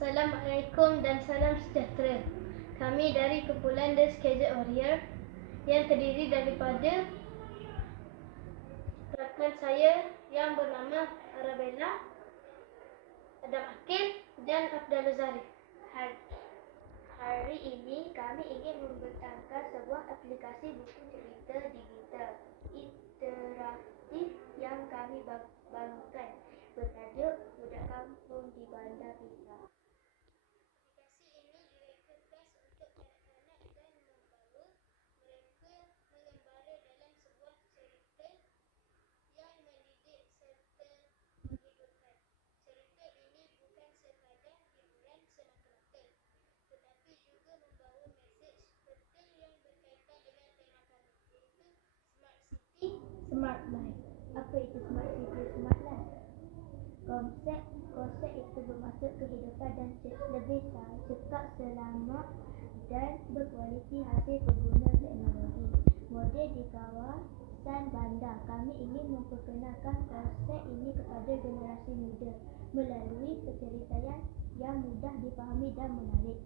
Assalamualaikum dan salam sejahtera. Kami dari kumpulan The Schedule Warrior yang terdiri daripada rakan saya yang bernama Arabella, Adam Akil dan Abdul Zari. Har- Hari ini kami ingin membentangkan sebuah aplikasi buku cerita digital interaktif yang kami bang- bangunkan bertajuk Budak Kampung di Bandar Pita. Aplikasi ini direkodkan untuk kanak-kanak dan membawa mereka mengembara dalam sebuah cerita yang mendidik serta menghidupkan. Cerita ini bukan sekadar hiburan semata-mata tetapi juga membawa mesej penting yang berkaitan dengan tema kami iaitu Smart City, Smart Life. Apa itu Smart City Smart Life? Konsep konsep itu bermaksud kehidupan dan lebih sa- cepat, selamat dan berkualiti hasil pengguna teknologi. Model di kawasan bandar. Kami ingin memperkenalkan konsep ini kepada generasi muda melalui penceritaian yang mudah dipahami dan menarik.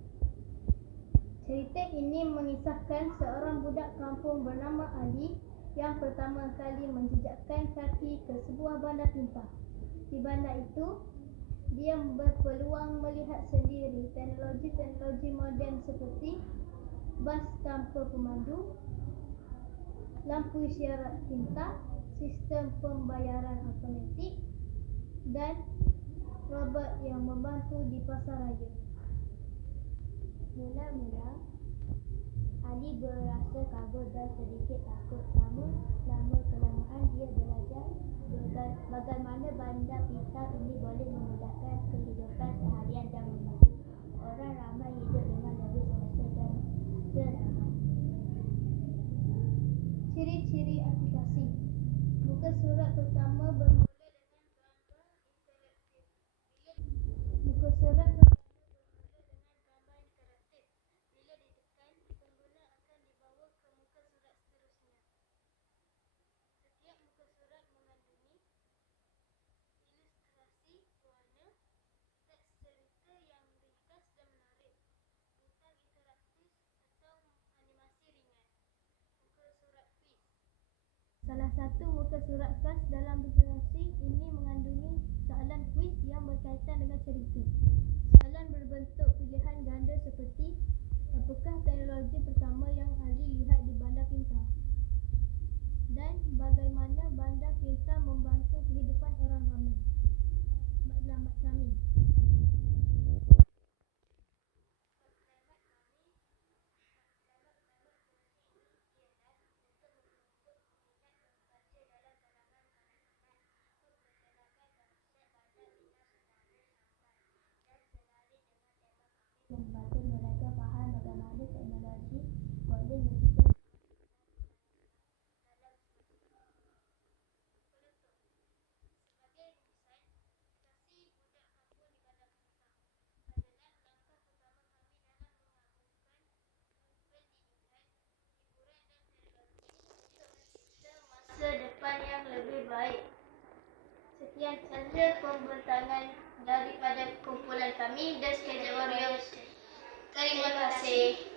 Cerita ini mengisahkan seorang budak kampung bernama Ali yang pertama kali menjejakkan kaki ke sebuah bandar timpah. Di bandar itu, dia berpeluang melihat sendiri teknologi-teknologi moden seperti bas tanpa pemandu, lampu isyarat tinta, sistem pembayaran automatik dan robot yang membantu di pasar raya. Mula-mula, Ali berasa kabur dan sedikit takut. Namun, lama kelamaan dia belajar baga- bagaimana bandar pita ini boleh memudahkan kehidupan seharian dan membantu orang ramai hidup dengan lebih selesa dan selamat. Ciri-ciri aplikasi Muka surat pertama bermula dengan gambar interaktif. Bila muka surat pertama bermula dengan gambar interaktif. Bila ditekan, pengguna akan dibawa ke muka surat seterusnya. Setiap muka surat mengandungi ilustrasi warna, teks cerita yang ringkas dan menarik, butang interaktif atau animasi ringan. Muka surat quiz. Salah satu muka surat khas dalam aplikasi ini mengandungi soalan kuis yang berkaitan dengan cerita. Soalan berbentuk pilihan ganda seperti apakah teknologi pertama yang Ali lihat di Bandar Pintar? Dan bagaimana Bandar Pintar membantu kehidupan orang ramai? Selamat kami. membantu mereka faham bagaimana teknologi boleh mencipta Sebagai rumusan, aplikasi budak kampung di Bandar Pintar adalah langkah pertama kami dalam menggabungkan pendidikan, hiburan dan teknologi untuk mencipta depan yang lebih baik. Sekian sahaja pembentangan daripada kumpulan kami, The Schedule Warriors. Terima kasih.